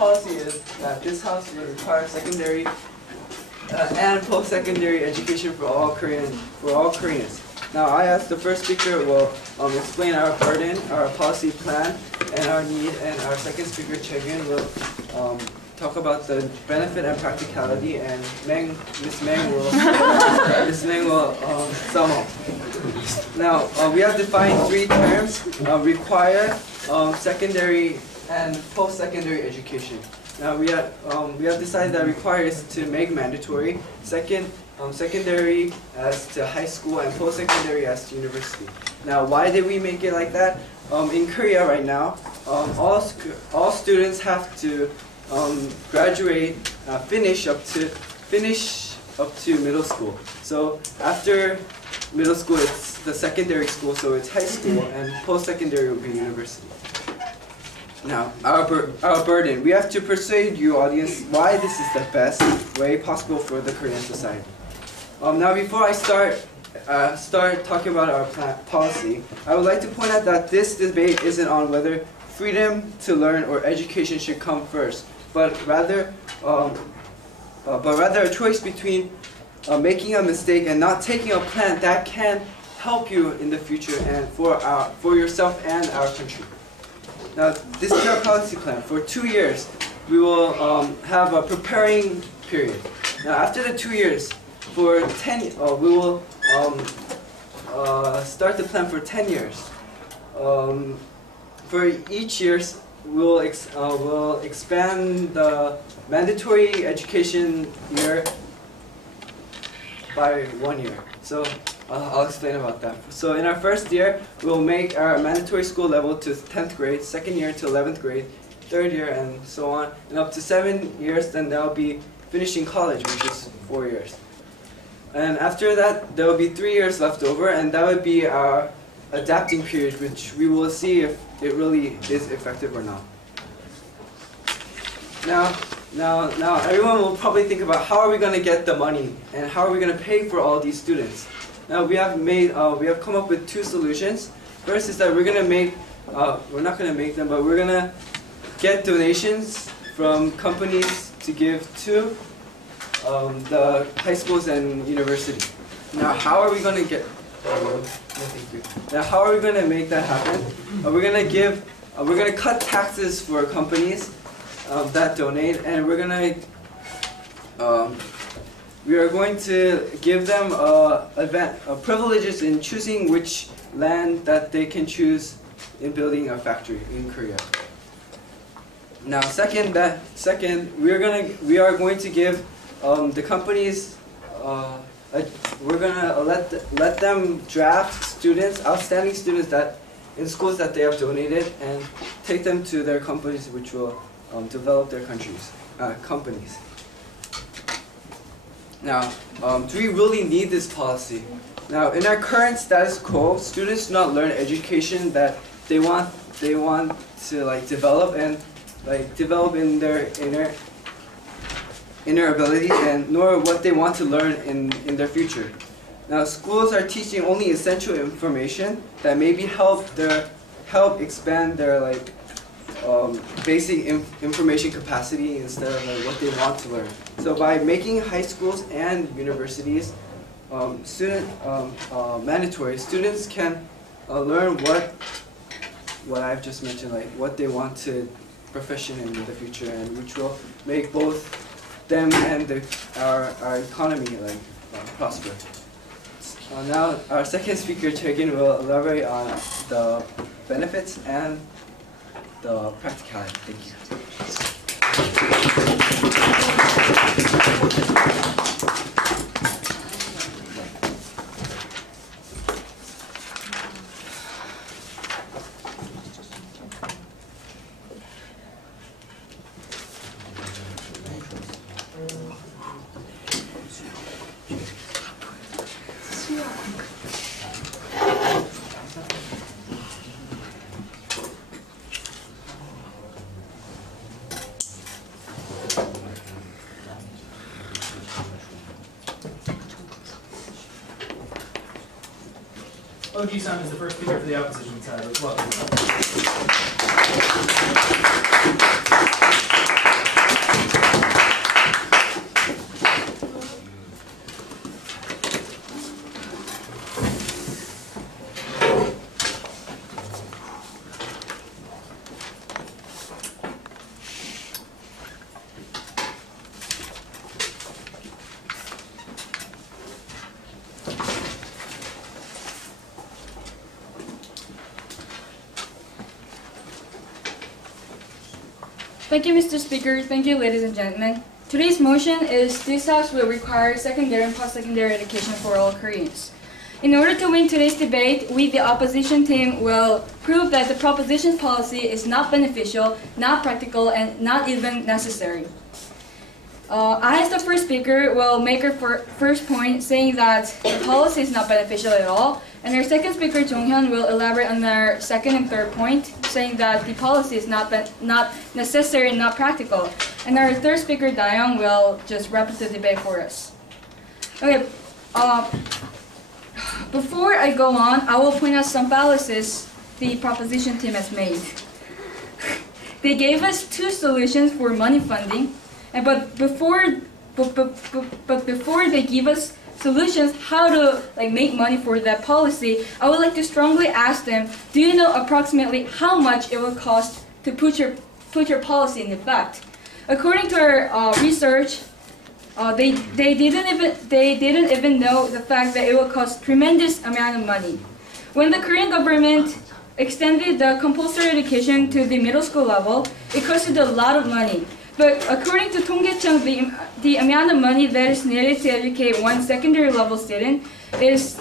policy is that this house will require secondary and post-secondary education for all Koreans. Now, I, as the first speaker, will explain our burden, our policy plan, and our need, and our second speaker, Chae-gyun, will talk about the benefit and practicality, and Miss Meng will sum up. Now, we have defined 3 terms: require, secondary, and post-secondary education. Now, we have decided that require is to make mandatory. Second, secondary as to high school, and post-secondary as to university. Now, why did we make it like that? In Korea right now, all students have to graduate, finish up to middle school. So after middle school, it's the secondary school, so it's high school, and post-secondary will be university. Now, our burden. We have to persuade you, audience, why this is the best way possible for the Korean society. Now, before I start talking about our policy, I would like to point out that this debate isn't on whether freedom to learn or education should come first, but rather a choice between making a mistake and not taking a plan that can help you in the future and for yourself and our country. Now, this is our policy plan. For 2 years, we will have a preparing period. Now, after the 2 years, for 10, we will start the plan for 10 years. For each year, we'll expand the mandatory education year by 1 year. So I'll explain about that. So in our first year, we'll make our mandatory school level to 10th grade, second year to 11th grade, third year, and so on. And up to 7 years, then they'll be finishing college, which is 4 years. And after that, there will be 3 years left over, and that would be our adapting period, which we will see if it really is effective or not. Now, everyone will probably think about how are we going to get the money, and how are we going to pay for all these students. Now, we have come up with 2 solutions. First is that we're going to make, we're not going to make them, but we're going to get donations from companies to give to the high schools and university. Now, how are we going to get? Now, how are we going to make that happen? We're going to cut taxes for companies that donate, and we are going to give them privileges in choosing which land that they can choose in building a factory in Korea. Now, second, we are going to give the companies. We're gonna let them draft students, outstanding students that in schools that they have donated, and take them to their companies, which will develop their companies. Now, do we really need this policy? Now, in our current status quo, students do not learn education that they want to develop in their inner abilities, and nor what they want to learn in their future. Now, schools are teaching only essential information that maybe help expand their basic information capacity instead of what they want to learn. So by making high schools and universities mandatory, students can learn what I've just mentioned, what they want to profession in the future, and which will make both them and our economy prosper. Now, our second speaker, Chae-gyun, will elaborate on the benefits and the practicality. Thank you. OG-san is the first speaker for the opposition side. Let's welcome him. Thank you, Mr. Speaker. Thank you, ladies and gentlemen. Today's motion is this House will require secondary and post-secondary education for all Koreans. In order to win today's debate, we, the opposition team, will prove that the proposition policy is not beneficial, not practical, and not even necessary. I, as the first speaker, will make our first point saying that the policy is not beneficial at all, and our second speaker, Jong-hyun, will elaborate on our second and third point, saying that the policy is not necessary and not practical. And our third speaker, Daewon, will just wrap up the debate for us. Okay. Before I go on, I will point out some fallacies the proposition team has made. They gave us two solutions for money funding, but before they give us solutions how to make money for that policy, I would like to strongly ask them, do you know approximately how much it will cost to put your policy in effect? According to our research, they didn't even know the fact that it will cost tremendous amount of money. When the Korean government extended the compulsory education to the middle school level, it costed a lot of money. But according to Tonggaechang, the amount of money that is needed to educate one secondary level student is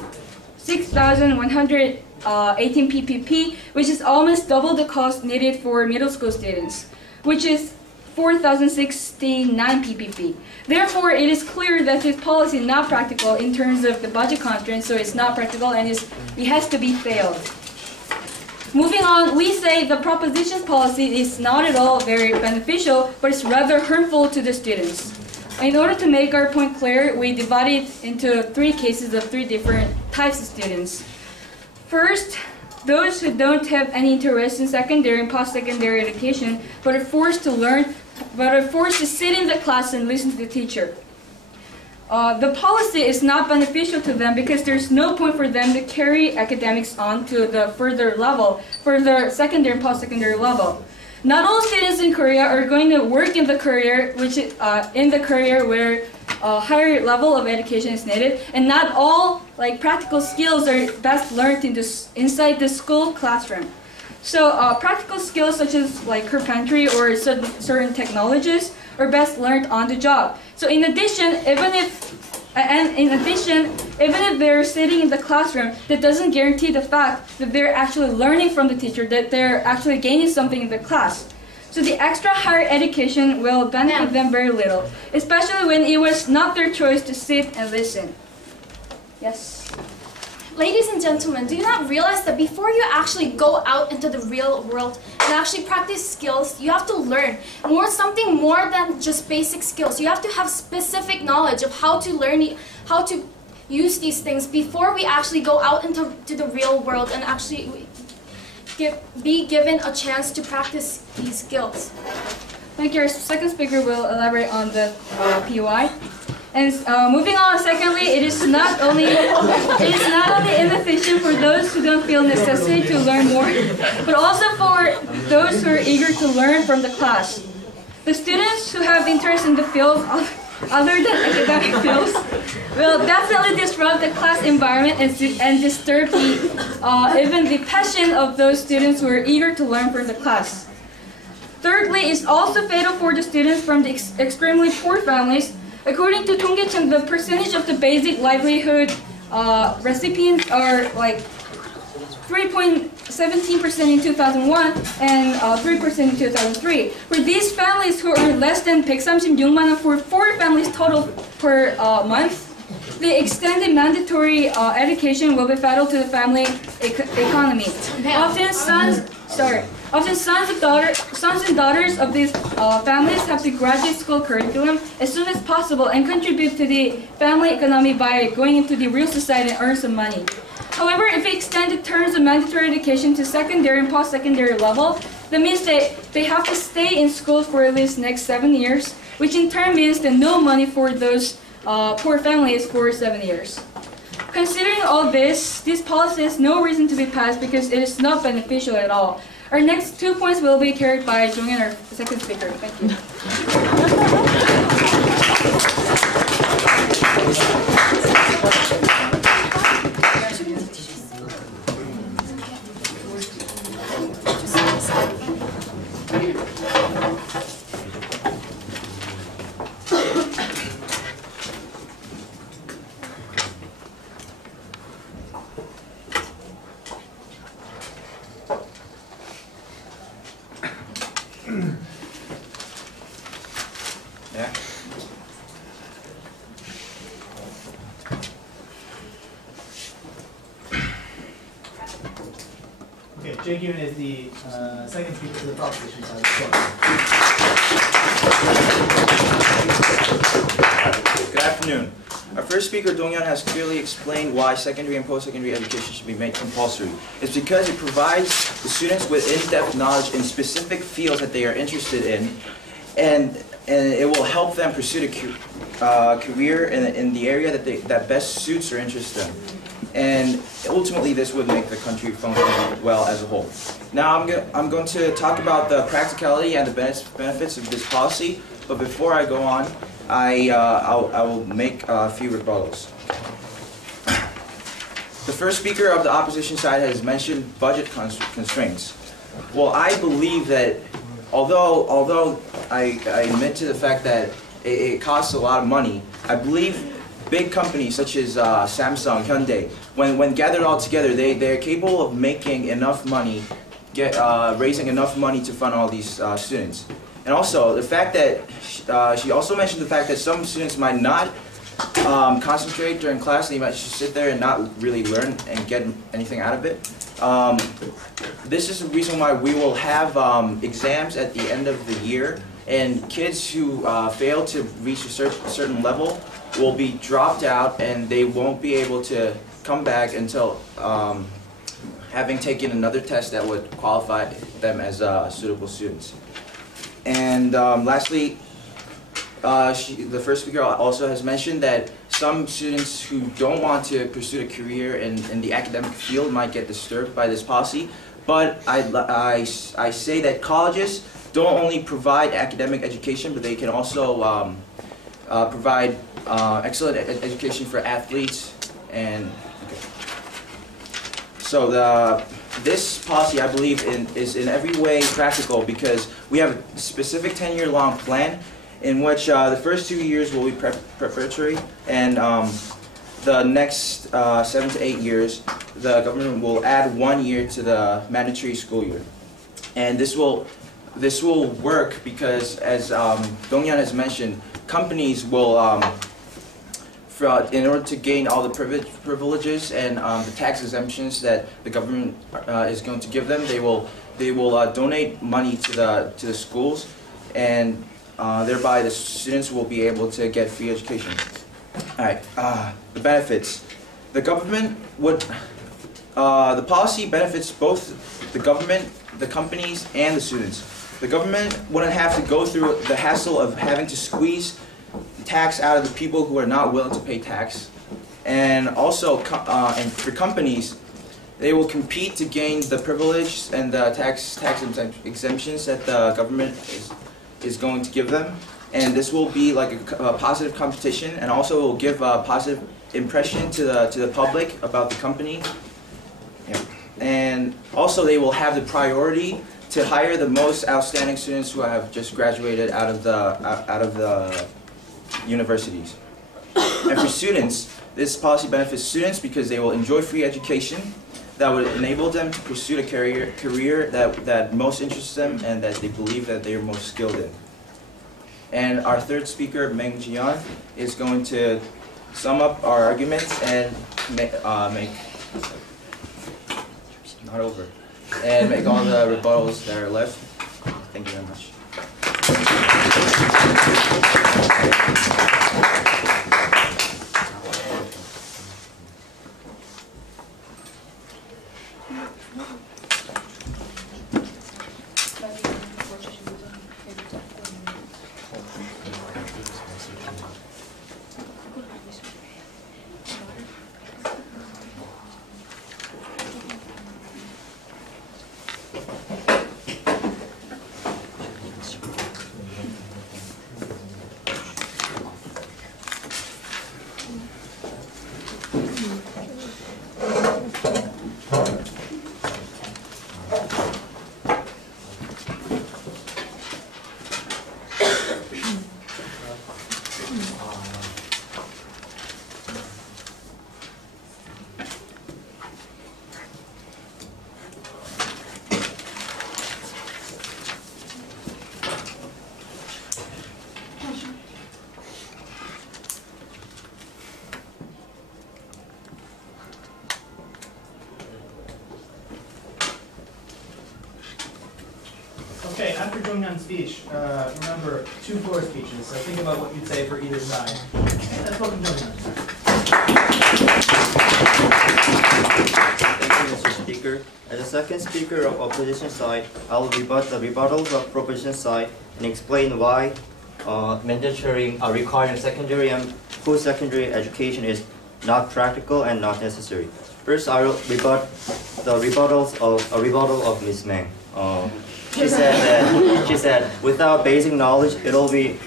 6,118 PPP, which is almost double the cost needed for middle school students, which is 4,069 PPP. Therefore, it is clear that this policy is not practical in terms of the budget constraints, so it's not practical and it has to be failed. Moving on, we say the proposition policy is not at all very beneficial, but it's rather harmful to the students. In order to make our point clear, we divide it into three cases of three different types of students. First, those who don't have any interest in secondary and post-secondary education, but are forced to sit in the class and listen to the teacher. The policy is not beneficial to them because there's no point for them to carry academics on to the further secondary and post-secondary level. Not all students in Korea are going to work in the career, where a higher level of education is needed, and not all practical skills are best learned inside the school classroom. So practical skills such as carpentry or certain technologies are best learned on the job. So in addition, even if they're sitting in the classroom, that doesn't guarantee the fact that they're actually learning from the teacher, that they're actually gaining something in the class. So the extra higher education will benefit them very little, especially when it was not their choice to sit and listen. Yes? Ladies and gentlemen, do you not realize that before you actually go out into the real world and actually practice skills, you have to learn something more than just basic skills. You have to have specific knowledge of how to use these things before we actually go out into the real world and actually be given a chance to practice these skills. Thank you. Our second speaker will elaborate on the POI. And moving on, secondly, it is not only inefficient for those who don't feel necessity to learn more, but also for those who are eager to learn from the class. The students who have interest in the fields other than academic fields will definitely disrupt the class environment and disturb even the passion of those students who are eager to learn from the class. Thirdly, it's also fatal for the students from the extremely poor families. According to Tonggaechang, the percentage of the basic livelihood recipients are 3.17% in 2001 and 3% in 2003. For these families who earn less than 136만 won for 4 families total per month, the extended mandatory education will be fatal to the family economy. Often sons and daughters of these families have to graduate school curriculum as soon as possible and contribute to the family economy by going into the real society and earn some money. However, if we extend the terms of mandatory education to secondary and post-secondary level, that means that they have to stay in school for at least next 7 years, which in turn means that no money for those poor families for 7 years. Considering all this policy has no reason to be passed because it is not beneficial at all. Our next 2 points will be carried by Jong-hyun, our second speaker. Thank you. Okay, Daewon is the second speaker for the proposition side. Good afternoon. Our first speaker, Daewon, has clearly explained why secondary and post-secondary education should be made compulsory. It's because it provides the students with in-depth knowledge in specific fields that they are interested in, and it will help them pursue a career in the area that best suits their interest in. And ultimately, this would make the country function well as a whole. Now, I'm going to talk about the practicality and the benefits of this policy. But before I go on, I will make a few rebuttals. The first speaker of the opposition side has mentioned budget constraints. Well, I believe that although I admit to the fact that it costs a lot of money, I believe big companies such as Samsung, Hyundai, when gathered all together, they're capable of making enough money, raising enough money to fund all these students. And also the fact that she also mentioned the fact that some students might not concentrate during class. They might just sit there and not really learn and get anything out of it. This is the reason why we will have exams at the end of the year, and kids who fail to reach a certain level will be dropped out, and they won't be able to come back until having taken another test that would qualify them as suitable students. And lastly, the first speaker also has mentioned that some students who don't want to pursue a career in the academic field might get disturbed by this policy. But I say that colleges don't only provide academic education, but they can also provide excellent education for athletes. And so this policy, I believe, is in every way practical, because we have a specific 10-year-long plan in which the first 2 years will be preparatory, and the next 7 to 8 years, the government will add 1 year to the mandatory school year. And this will work because, as Daewon has mentioned, companies will, in order to gain all the privileges and the tax exemptions that the government is going to give them, they will donate money to the schools, and thereby the students will be able to get free education. All right, the benefits. The government would, the policy benefits both the government, the companies, and the students. The government wouldn't have to go through the hassle of having to squeeze tax out of the people who are not willing to pay tax. And also, and for companies, they will compete to gain the privilege and the tax exemptions that the government is going to give them. And this will be like a positive competition, and also will give a positive impression to the public about the company. Yeah. And also, they will have the priority to hire the most outstanding students who have just graduated out of the universities. And for students, this policy benefits students because they will enjoy free education that would enable them to pursue a career that most interests them and that they believe that they are most skilled in. And our third speaker, Meng Jian, is going to sum up our arguments and make all the rebuttals that are left. Thank you very much. Okay, after Jonghyun's speech, remember 2 floor speeches, so think about what you'd say for either side. Okay, let's welcome Jonghyun. Thank you, Mr. Speaker. As the second speaker of opposition side, I will rebut the rebuttals of proposition side and explain why mandatory requiring secondary and post-secondary education is not practical and not necessary. First, I will rebut the rebuttal of Ms. Meng. She said without basic knowledge, it'll be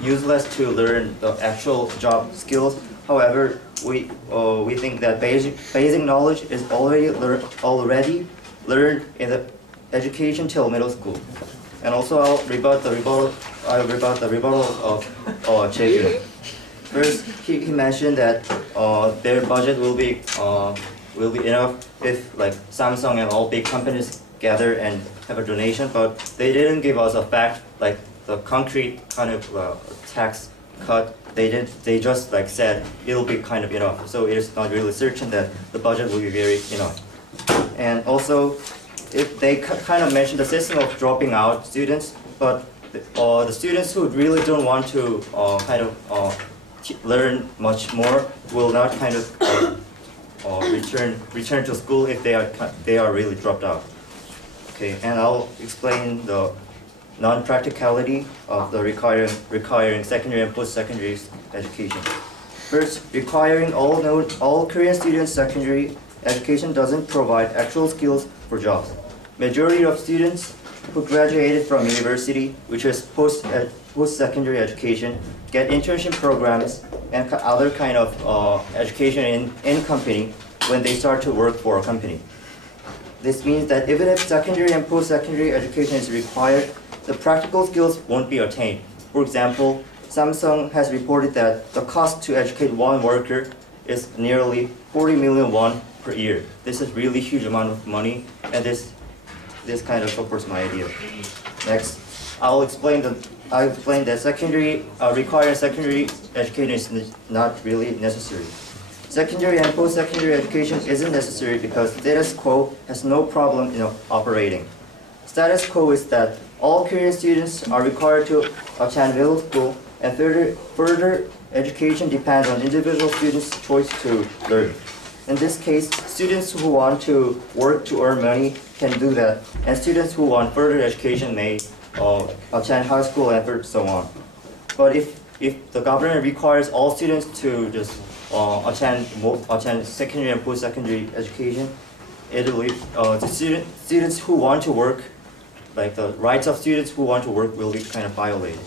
useless to learn the actual job skills. However, we think that basic knowledge is already learned in the education till middle school. And also, I'll rebut the rebuttal of Jae-yoon. First, he mentioned that their budget will be enough if like Samsung and all big companies gather and have a donation, but they didn't give us a fact like the concrete kind of tax cut. They just like said it'll be kind of enough. So it is not really certain that the budget will be very enough. And also, if they kind of mentioned the system of dropping out students, but the students who really don't want to learn much more will not kind of return to school if they are really dropped out. Okay, and I'll explain the non-practicality of the requiring secondary and post-secondary education. First, requiring all Korean students secondary education doesn't provide actual skills for jobs. Majority of students who graduated from university, which is post-secondary education, get internship programs and other kind of education in company when they start to work for a company. This means that even if secondary and post-secondary education is required, the practical skills won't be attained. For example, Samsung has reported that the cost to educate one worker is nearly 40 million won per year. This is really huge amount of money, and this kind of supports my idea. Next, I'll explain that requiring secondary education is not really necessary. Secondary and post-secondary education isn't necessary because status quo has no problem in operating. Status quo is that all Korean students are required to attend middle school, and further education depends on individual students' choice to learn. In this case, students who want to work to earn money can do that, and students who want further education may attend high school and so on. But if the government requires all students to just attend secondary and post-secondary education, the students who want to work, like the rights of students who want to work, will be kind of violated.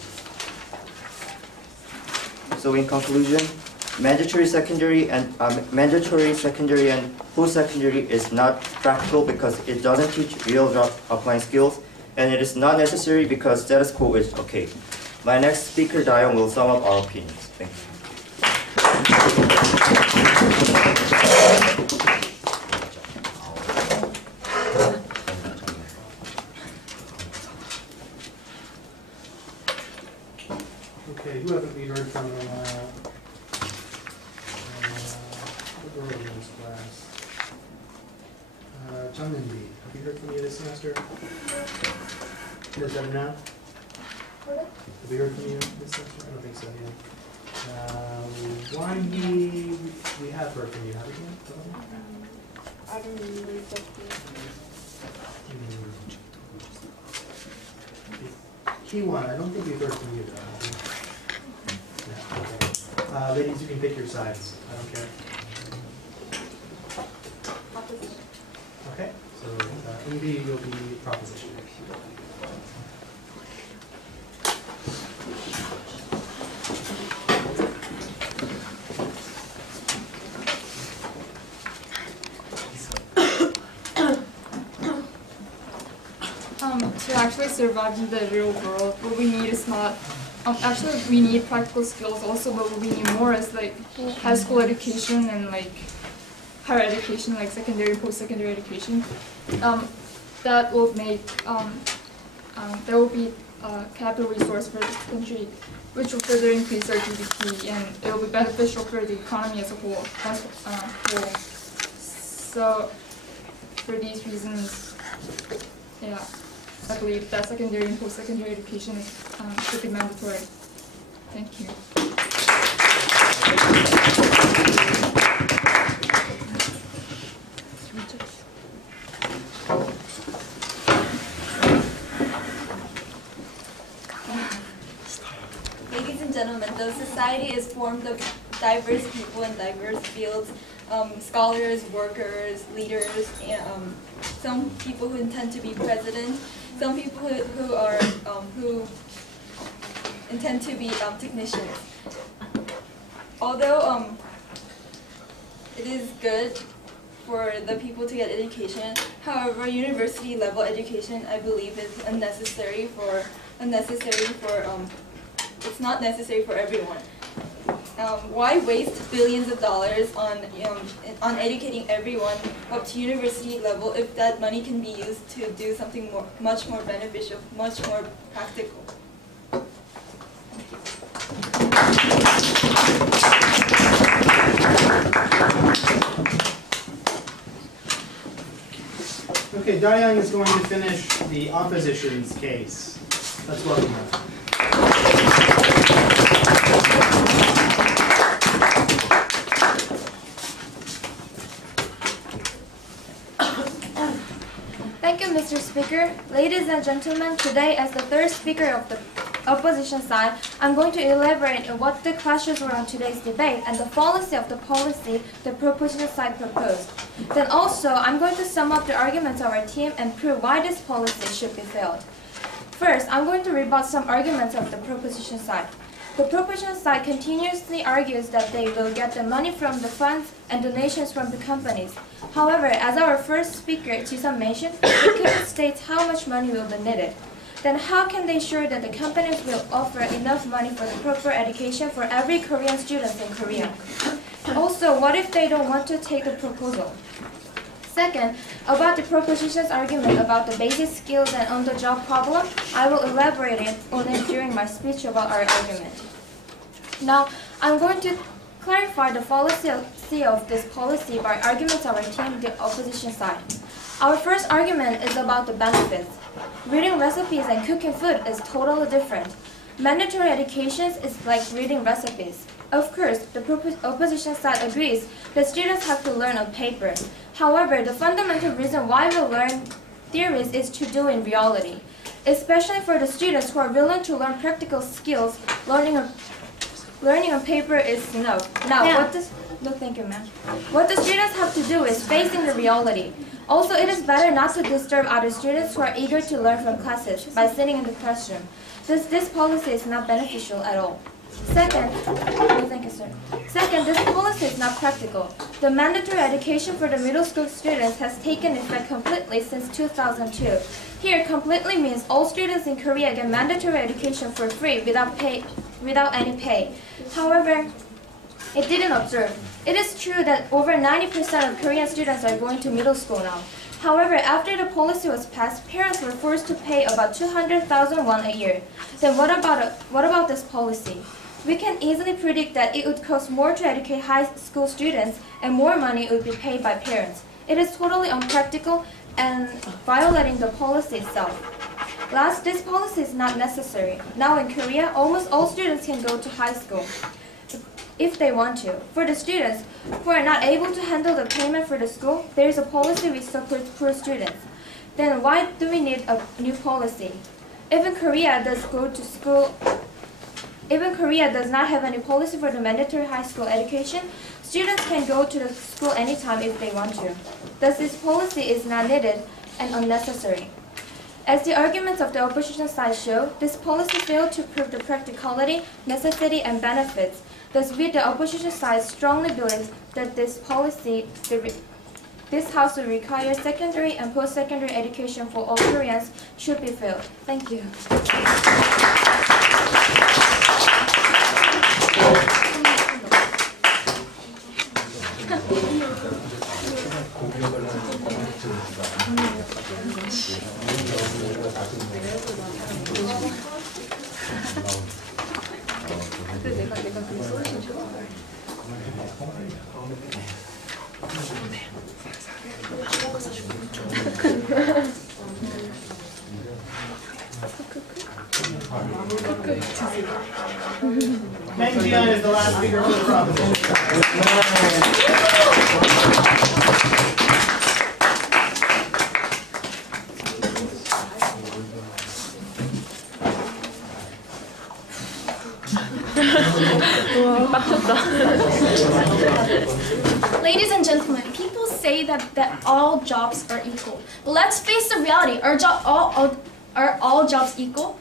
So in conclusion, mandatory secondary and post-secondary is not practical because it doesn't teach real job applying skills, and it is not necessary because status quo is okay. My next speaker, Daewon, will sum up our opinions. Thank you. Okay, who haven't we heard from in a while? What were we in this class? Chung Min-bi, have you heard from you this semester? Does that now? Have we heard from you this semester? I don't think so, yeah. Wang Yi, we have heard from you, haven't we? I don't really Kiwon, I don't think we've heard from you though. Yeah, okay. Ladies, you can pick your sides. I don't care. Okay, so MB will be proposition. To actually survive in the real world, what we need is not, actually we need practical skills also, but what we need more is like high school education and like higher education, like secondary and post-secondary education. That will make, there will be a capital resource for the country, which will further increase our GDP, and it will be beneficial for the economy as a whole. So, for these reasons, yeah. I believe that secondary and post-secondary education should be mandatory. Thank you. Ladies and gentlemen, the society is formed of diverse people in diverse fields, scholars, workers, leaders, and, some people who intend to be president, some people who intend to be technicians. Although it is good for the people to get education, however, university level education, I believe, is unnecessary for it's not necessary for everyone. Why waste billions of dollars on educating everyone up to university level if that money can be used to do something much more beneficial, much more practical? Okay, Daewon is going to finish the opposition's case. Let's welcome her. Thank you, Mr. Speaker. Ladies and gentlemen, today as the third speaker of the opposition side, I'm going to elaborate on what the questions were on today's debate and the fallacy of the policy the proposition side proposed. Then also, I'm going to sum up the arguments of our team and prove why this policy should be failed. First, I'm going to rebut some arguments of the proposition side. The proposition side continuously argues that they will get the money from the funds and donations from the companies. However, as our first speaker, Ji-sun, mentioned, it clearly states how much money will be needed. Then how can they ensure that the companies will offer enough money for the proper education for every Korean student in Korea? Also, what if they don't want to take the proposal? Second, about the proposition's argument about the basic skills and on-the-job problem, I will elaborate on it during my speech about our argument. Now, I'm going to clarify the fallacy of this policy by arguments of our team, the opposition side. Our first argument is about the benefits. Reading recipes and cooking food is totally different. Mandatory education is like reading recipes. Of course, the opposition side agrees that students have to learn on paper. However, the fundamental reason why we learn theories is to do in reality. Especially for the students who are willing to learn practical skills, learning on paper is no. Thank you, ma'am. What the students have to do is facing the reality. Also, it is better not to disturb other students who are eager to learn from classes by sitting in the classroom. This policy is not beneficial at all. Second, this policy is not practical. The mandatory education for the middle school students has taken effect completely since 2002. Here, completely means all students in Korea get mandatory education for free without any pay. However, it didn't observe. It is true that over 90% of Korean students are going to middle school now. However, after the policy was passed, parents were forced to pay about 200,000 won a year. Then what about this policy? We can easily predict that it would cost more to educate high school students and more money would be paid by parents. It is totally unpractical and violating the policy itself. Last, this policy is not necessary. Now in Korea, almost all students can go to high school if they want to. For the students who are not able to handle the payment for the school, there is a policy which supports poor students. Then why do we need a new policy? Even Korea does not have any policy for the mandatory high school education, students can go to the school anytime if they want to. Thus, this policy is not needed and unnecessary. As the arguments of the opposition side show, this policy failed to prove the practicality, necessity, and benefits. Thus, we, the opposition side, strongly believe that this policy, this House will require secondary and post-secondary education for all Koreans should be failed. Thank you. Meng Jian is the last speaker for the proposition. Ladies and gentlemen, people say that all jobs are equal. But let's face the reality. Are all jobs equal?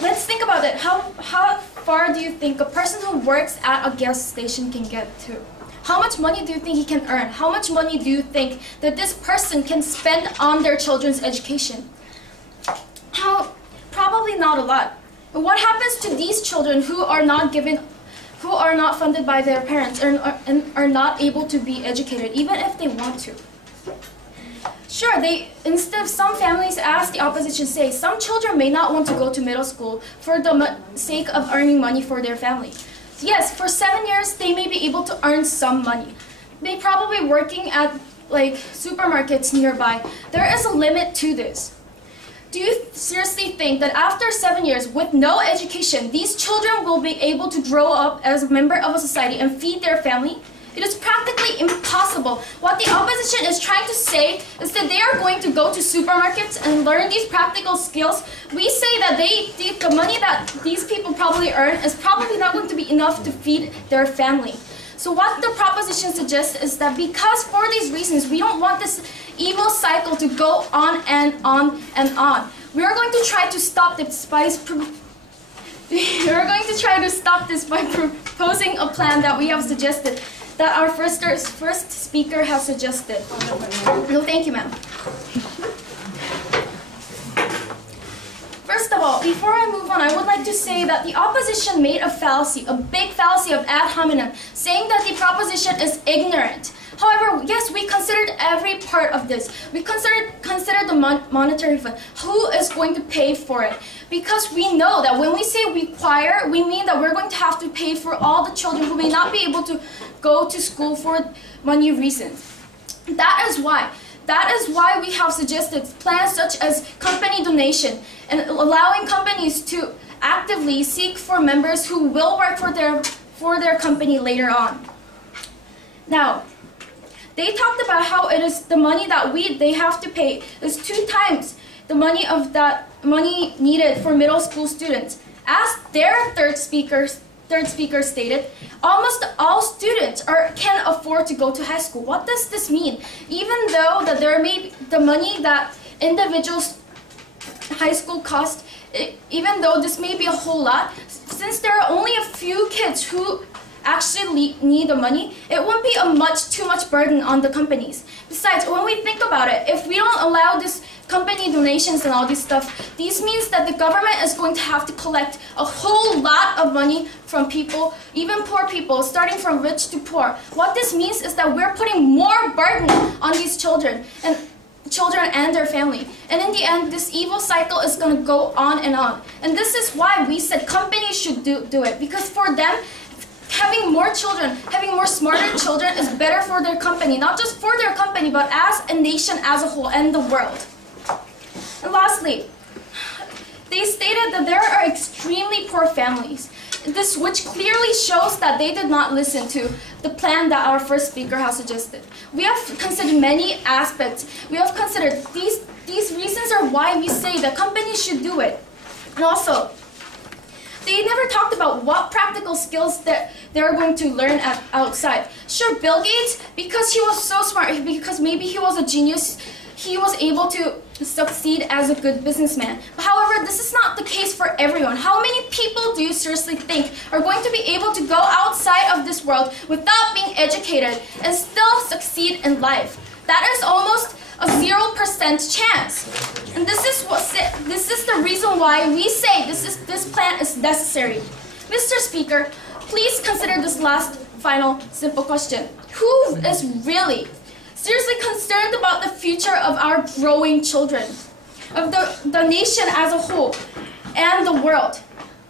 Let's think about it. How far do you think a person who works at a gas station can get to? How much money do you think he can earn? How much money do you think that this person can spend on their children's education? Probably not a lot. But what happens to these children who are not funded by their parents and are not able to be educated, even if they want to? Sure, instead of some families, as the opposition say, some children may not want to go to middle school for the sake of earning money for their family. Yes, for 7 years, they may be able to earn some money. They probably working at like supermarkets nearby. There is a limit to this. Do you seriously think that after 7 years with no education, these children will be able to grow up as a member of a society and feed their family? It is practically impossible. What the opposition is trying to say is that they are going to go to supermarkets and learn these practical skills. We say that the money that these people probably earn is probably not going to be enough to feed their family. So what the proposition suggests is that because for these reasons we don't want this evil cycle to go on and on and on, we are going to try to stop this by proposing a plan that we have suggested, that our first speaker has suggested. No, thank you, ma'am. First of all, before I move on, I would like to say that the opposition made a fallacy, a big fallacy of ad hominem, saying that the proposition is ignorant. However, yes, we considered every part of this. We considered the monetary fund. Who is going to pay for it? Because we know that when we say require, we mean that we're going to have to pay for all the children who may not be able to go to school for money reasons. That is why we have suggested plans such as company donation and allowing companies to actively seek for members who will work for their company later on. Now, they talked about how it is the money that they have to pay is 2 times the money needed for middle school students. As their third speaker stated, almost all students can afford to go to high school. What does this mean? Even though that there may be the money that individuals' high school cost, even though this may be a whole lot, since there are only a few kids who actually need the money, it won't be too much burden on the companies. Besides, when we think about it, if we don't allow this company donations and all this stuff, this means that the government is going to have to collect a whole lot of money from people, even poor people, starting from rich to poor. What this means is that we're putting more burden on these children and their family. And in the end, this evil cycle is going to go on. And this is why we said companies should do it, because for them, having more children, having more smarter children is better for their company, not just for their company, but as a nation as a whole and the world. And lastly, they stated that there are extremely poor families, which clearly shows that they did not listen to the plan that our first speaker has suggested. We have considered many aspects. We have considered these reasons are why we say that companies should do it. And also, they never talked about what practical skills that they're going to learn outside. Sure, Bill Gates, because he was so smart, because maybe he was a genius, he was able to succeed as a good businessman. But however, this is not the case for everyone. How many people do you seriously think are going to be able to go outside of this world without being educated and still succeed in life? That is almost a 0% chance. And this is the reason why we say this plan is necessary. Mr. Speaker, please consider this last final simple question. Who is really seriously concerned about the future of our growing children, of the nation as a whole, and the world?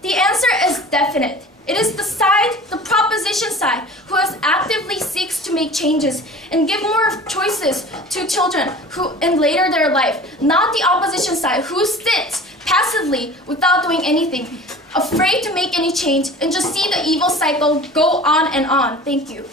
The answer is definite. It is the proposition side, who actively seeks to make changes and give more choices to children who in later their life, not the opposition side, who sits passively without doing anything. afraid to make any change, and just see the evil cycle go on and on. Thank you.